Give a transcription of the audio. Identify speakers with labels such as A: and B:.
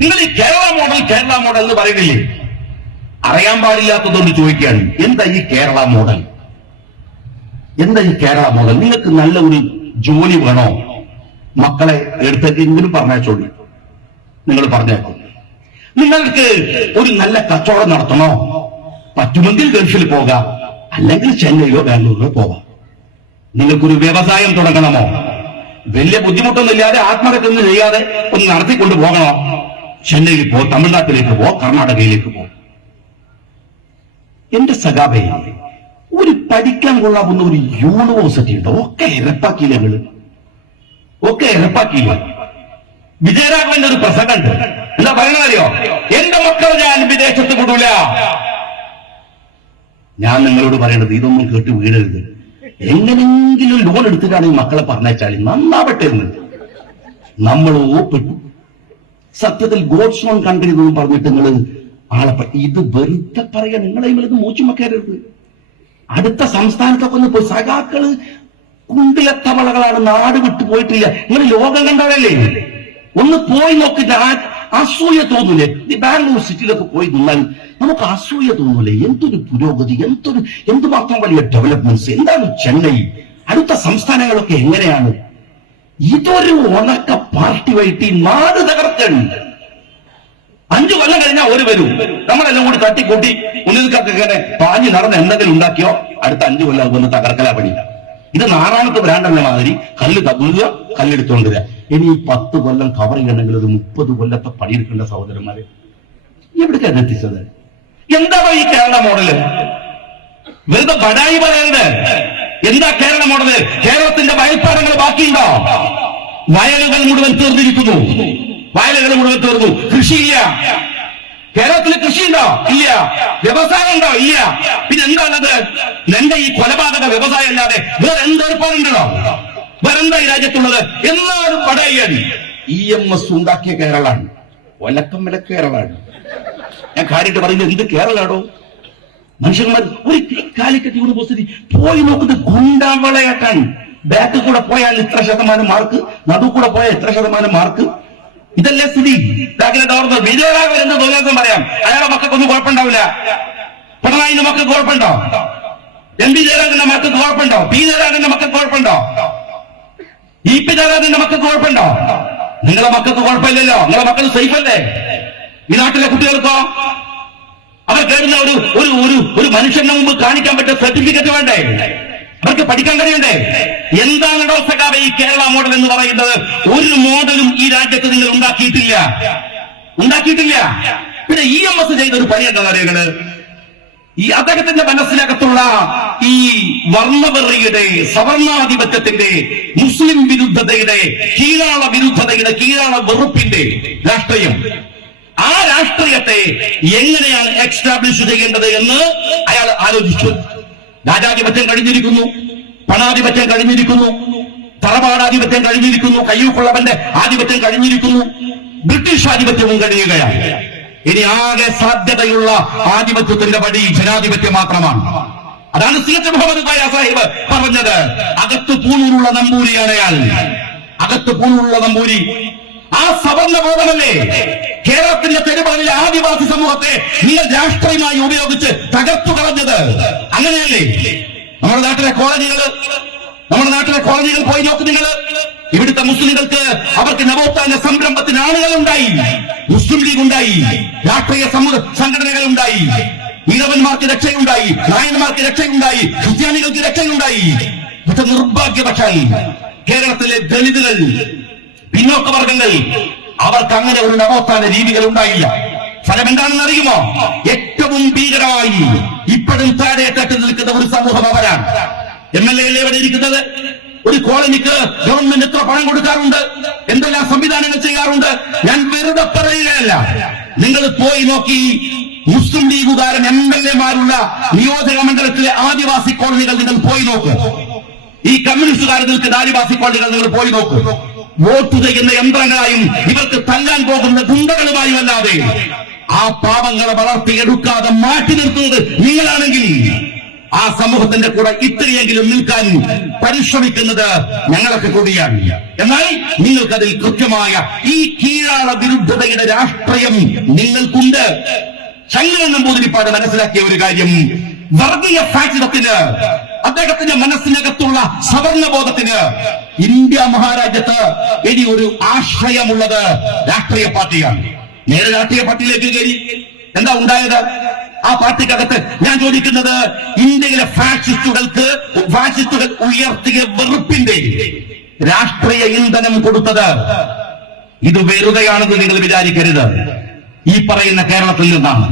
A: നിങ്ങൾ ഈ Kerala model Kerala model എന്ന് പറയുന്നില്ലേ? അറിയാൻ പാടില്ലാത്തതുകൊണ്ട് ചോദിക്കുകയാണ് എന്താ ഈ കേരള മോഡൽ? എന്താ ഈ കേരള മോഡൽ? നിങ്ങൾക്ക് നല്ല ഒരു ജോലി വേണോ? മക്കളെ എടുത്തേക്ക് എന്തിനും പറഞ്ഞേച്ചോളി നിങ്ങൾ പറഞ്ഞേക്കും. നിങ്ങൾക്ക് ഒരു നല്ല കച്ചവടം നടത്തണോ? പറ്റുമെങ്കിൽ ഗൾഫിൽ പോകാം അല്ലെങ്കിൽ ചെന്നൈയിലോ ബാംഗ്ലൂരിലോ പോവാം നിങ്ങൾക്കൊരു വ്യവസായം തുടങ്ങണമോ? വലിയ ബുദ്ധിമുട്ടൊന്നുമില്ലാതെ ആത്മഹത്യൊന്നും ചെയ്യാതെ ഒന്ന് നടത്തിക്കൊണ്ട് പോകണോ? ചെന്നൈയിൽ പോ തമിഴ്നാട്ടിലേക്ക് പോ കർണാടകയിലേക്ക് പോ. എന്റെ സഖാബയെ ഒരു പഠിക്കാൻ കൊള്ളാവുന്ന ഒരു യൂണിവേഴ്സിറ്റി ഉണ്ടോ? ഒക്കെ ഇരപ്പാക്കിയില്ല ഞങ്ങൾ ഒക്കെ ഇരപ്പാക്കിയില്ല? വിജയരാഘവന്റെ ഒരു പ്രസംഗമുണ്ട്. എന്താ പറയണതറിയോ എന്റെ മക്കളെ ഞാൻ വിദേശത്ത് വിടൂല. ഞാൻ നിങ്ങളോട് പറയണത് ഇതൊന്നും കേട്ട് വീഴരുത്. എങ്ങനെങ്കിലും ലോൺ എടുത്തിട്ടാണ് ഈ മക്കളെ പറഞ്ഞാൽ നന്നാവട്ടെ എന്ന്. നമ്മൾ ഓപ്പെട്ടു സത്യത്തിൽ ഗോഡ്സ് ഓൺ കൺട്രി എന്നൊന്നും പറഞ്ഞിട്ട് നിങ്ങൾ ആളെ ഇത് വെറുതെ പറയാ നിങ്ങളെ ഇത് മൂച്ചുമക്കരുത് അടുത്ത സംസ്ഥാനത്തൊക്കെ ഒന്ന് പോയി സഖാക്കൾ കുണ്ടിലത്തവളകളാണ് നാട് വിട്ടു പോയിട്ടില്ല. നിങ്ങൾ ലോകം കണ്ടവരല്ലേ? ഒന്ന് പോയി നോക്കിട്ട് അസൂയ തോന്നൂലേ? ഈ ബാംഗ്ലൂർ സിറ്റിയിലൊക്കെ പോയി നിന്നാൽ നമുക്ക് അസൂയ തോന്നൂലേ? എന്തൊരു പുരോഗതി എന്തൊരു എന്തുമാത്രം വലിയ ഡെവലപ്മെന്റ്സ് എന്താണ് ചെന്നൈ? അടുത്ത സംസ്ഥാനങ്ങളൊക്കെ എങ്ങനെയാണ്? ഇതൊരു ഉണക്ക പാർട്ടി വൈറ്റി നാട് തകർക്കുന്നുണ്ട് അഞ്ചു കൊല്ലം കഴിഞ്ഞാൽ ഒരു വരും. നമ്മളെല്ലാം കൂടി തട്ടിക്കൂട്ടി ഉണ്ണിൽക്കൊക്കെ ഇങ്ങനെ പാഞ്ഞു നടന്ന് എന്തെങ്കിലും ഉണ്ടാക്കിയോ? അടുത്ത അഞ്ചു കൊല്ലം വന്ന് തകർക്കലാ പണി. ഇത് നാറാമത്തെ ബ്രാൻഡെന്ന മാതിരി കല്ല് തകുക കല്ലെടുത്തോണ്ട് ഇനി ഈ പത്ത് കൊല്ലം കവർ ചെയ്യണമെങ്കിൽ ഒരു മുപ്പത് കൊല്ലത്തെ പണിയെടുക്കേണ്ട സഹോദരന്മാരെ. എവിടേക്കാണ് എത്തിച്ചത്? എന്താണോ ഈ കേരള മോഡൽ വെറുതെ ബടായി പറയരുത്. എന്താ കേരള ഉള്ളത് കേരളത്തിന്റെ വയൽപ്പാടങ്ങൾ ബാക്കിയുണ്ടോ? വയലുകൾ മുഴുവൻ തീർന്നിരിക്കുന്നു. വയലുകൾ മുഴുവൻ തീർന്നു. കൃഷിയില്ല. കേരളത്തിൽ കൃഷി ഉണ്ടോ ഇല്ല. വ്യവസായം ഉണ്ടോ? ഇല്ല. പിന്നെ എന്താണത് നിന്റെ ഈ കൊലപാതക വ്യവസായം അല്ലാതെ വേറെ എന്തെടുപ്പാനുണ്ടോ വേറെ എന്താ ഈ രാജ്യത്തുള്ളത്? എന്നാലും പടയാണ് ഇ എം എസ് ഉണ്ടാക്കിയ കേരളാണ് ഒലക്കം വില കേരളാണ് ഞാൻ കാര്യമായിട്ട് പറയുന്നത് എന്ത് കേരളാടോ? മനുഷ്യന്മാർ ഒരു കാലിക്കറ്റ് യൂണിവേഴ്സിറ്റി പോയി നോക്കുന്നത് ഗുണ്ടാവളയാക്കാൻ ബാക്ക് കൂടെ പോയാൽ ഇത്ര ശതമാനം മാർക്ക് നടു കൂടെ പോയാൽ ഇത്ര ശതമാനം മാർക്ക് ഇതല്ലേ സ്ഥിതി? ബാക്കിലെ ഗവർണർ വിജയരാഘവൻ എന്ന് തോന്നിയാസം പറയാം. അയാളെ മക്കൾക്കൊന്നും കുഴപ്പമുണ്ടാവില്ല. പിണറായിന്റെ മക്കൾക്ക് കുഴപ്പമുണ്ടോ? എം പി ജയരാജന്റെ മക്കൾക്ക് കുഴപ്പമുണ്ടോ? പി ജയരാജന്റെ മക്കൾക്ക് കുഴപ്പമുണ്ടോ? ഇ പി ജയരാജന്റെ മക്കൾക്ക് കുഴപ്പമുണ്ടോ? നിങ്ങളുടെ മക്കൾക്ക് കുഴപ്പമില്ലല്ലോ. നിങ്ങളുടെ മക്കൾ സേഫ് അല്ലേ? ഈ നാട്ടിലെ കുട്ടികൾക്കോ? കയറുന്ന ഒരു ഒരു ഒരു ഒരു മനുഷ്യന്റെ മുമ്പ് കാണിക്കാൻ പറ്റിയ സർട്ടിഫിക്കറ്റ് വേണ്ടേ? അവർക്ക് പഠിക്കാൻ കഴിയണ്ടേ? എന്താണോ സഖാവെ ഈ കേരള മോഡൽ എന്ന് പറയുന്നത്? ഒരു മോഡലും ഈ രാജ്യത്ത് നിങ്ങൾ ഉണ്ടാക്കിയിട്ടില്ല. ഉണ്ടാക്കിയിട്ടില്ല. പിന്നെ ഇ എം എസ് ചെയ്ത ഒരു പണി എന്താ പറയുന്നത് ഈ അദ്ദേഹത്തിന്റെ മനസ്സിനകത്തുള്ള ഈ വർണവെറിയുടെ സവർണാധിപത്യത്തിന്റെ മുസ്ലിം വിരുദ്ധതയുടെ കീഴാള വിരുദ്ധതയുടെ കീഴാള വെറുപ്പിന്റെ രാഷ്ട്രീയം. രാഷ്ട്രീയത്തെ എങ്ങനെയാണ് എക്സ്റ്റാബ്ലിഷ് ചെയ്യേണ്ടത് എന്ന് അയാൾ ആലോചിച്ചു. രാജാധിപത്യം കഴിഞ്ഞിരിക്കുന്നു പണാധിപത്യം കഴിഞ്ഞിരിക്കുന്നു തറവാടാധിപത്യം കഴിഞ്ഞിരിക്കുന്നു കയ്യൂക്കുള്ളവന്റെ ആധിപത്യം കഴിഞ്ഞിരിക്കുന്നു ബ്രിട്ടീഷ് ആധിപത്യവും കഴിയുകയാണ്. ഇനി ആകെ സാധ്യതയുള്ള ആധിപത്യത്തിന്റെ വഴി ജനാധിപത്യം മാത്രമാണ്. അതാണ് സീറ്റ് മുഹമ്മദ് കോയ സാഹിബ് പറഞ്ഞത്. അകത്ത് പൂണൂറുള്ള നമ്പൂരിയാണ് അയാൾ. അകത്ത് പൂണൂറുള്ള നമ്പൂരി. ആ സവർണ ബോധമല്ലേ? കേരളത്തിന്റെ തെരുവുകളിലെ ആദിവാസി സമൂഹത്തെ നിങ്ങൾ രാഷ്ട്രീയമായി ഉപയോഗിച്ച് തകർത്തു കളഞ്ഞത് അങ്ങനെയല്ലേ? നമ്മുടെ നാട്ടിലെ കോളേജുകൾ നമ്മുടെ നാട്ടിലെ കോളേജുകൾ പോയി നോക്ക് നിങ്ങൾ. ഇവിടുത്തെ മുസ്ലിങ്ങൾക്ക് അവർക്ക് നവോത്ഥാന സംരംഭത്തിന് ആളുകൾ ഉണ്ടായി മുസ്ലിം ലീഗ് ഉണ്ടായി രാഷ്ട്രീയ സംഘടനകൾ ഉണ്ടായി ഇടവന്മാർക്ക് രക്ഷയുണ്ടായി നായന്മാർക്ക് രക്ഷയുണ്ടായി ക്രിസ്ത്യാനികൾക്ക് രക്ഷയുണ്ടായി. പക്ഷെ നിർഭാഗ്യവശാൽ കേരളത്തിലെ ദളിതുകൾ പിന്നോക്ക വർഗങ്ങൾ അവർക്ക് അങ്ങനെ ഒരു നവോത്ഥാന രീതികൾ ഉണ്ടായില്ല. ഫലം എന്താണെന്ന് അറിയുമോ? ഏറ്റവും ഭീകരമായി ഇപ്പോഴും താഴെ തട്ടിൽ നിൽക്കുന്ന ഒരു സമൂഹം അവരാണ്. എം എൽ എ എവിടെ ഇരിക്കുന്നത്? ഒരു കോളനിക്ക് ഗവൺമെന്റ് എത്ര പണം കൊടുക്കാറുണ്ട്? എന്തെല്ലാം സംവിധാനങ്ങൾ ചെയ്യാറുണ്ട്? ഞാൻ വെറുതെ പറയുകയല്ല. നിങ്ങൾ പോയി നോക്കി. മുസ്ലിം ലീഗുകാരൻ എം എൽ എമാരുള്ള നിയോജക മണ്ഡലത്തിലെ ആദിവാസി കോളനികൾ നിങ്ങൾ പോയി നോക്ക്. ഈ കമ്മ്യൂണിസ്റ്റുകാർ നിൽക്കുന്ന ആദിവാസി കോളനികൾ നിങ്ങൾ പോയി നോക്കൂ. വോട്ട് ചെയ്യുന്ന യന്ത്രങ്ങളായും ഇവർക്ക് തല്ലാൻ പോകുന്ന ഗുണ്ടകളുമായും അല്ലാതെ ആ പാവങ്ങളെ വളർത്തിയെടുക്കാതെ മാറ്റി നിർത്തുന്നത് നിങ്ങളാണെങ്കിൽ ആ സമൂഹത്തിന്റെ കൂടെ ഇത്രയെങ്കിലും നിൽക്കാൻ പരിശ്രമിക്കുന്നത് ഞങ്ങളൊക്കെ കൂടിയാണ്. എന്നാൽ നിങ്ങൾക്കതിൽ കൃത്യമായ ഈ കീഴാള വിരുദ്ധതയുടെ രാഷ്ട്രീയം നിങ്ങൾക്കുണ്ട്. ശങ്കരൻ നമ്പൂതിരിപ്പാട് മനസ്സിലാക്കിയ ഒരു കാര്യം. വർഗീയ ഫാക്ടത്തിന് അദ്ദേഹത്തിന്റെ മനസ്സിനകത്തുള്ള സവർണബോധത്തിന് ഇന്ത്യ മഹാരാജ്യത്ത് ഇനി ഒരു ആശ്രയമുള്ളത് രാഷ്ട്രീയ പാർട്ടിയാണ്. നേരെ രാഷ്ട്രീയ പാർട്ടിയിലേക്ക് കയറി. എന്താ ഉണ്ടായത്? ആ പാർട്ടിക്കകത്ത് ഞാൻ ചോദിക്കുന്നത് ഇന്ത്യയിലെ ഫാഷിസ്റ്റുകൾക്ക് ഫാഷിസ്റ്റുകൾ ഉയർത്തിയ വെറുപ്പിന്റെ രാഷ്ട്രീയ ഇന്ധനം കൊടുത്തത് ഇത് വെറുതെയാണെന്ന് നിങ്ങൾ വിചാരിക്കരുത്. ഈ പറയുന്ന കേരളത്തിൽ നിന്നാണ്.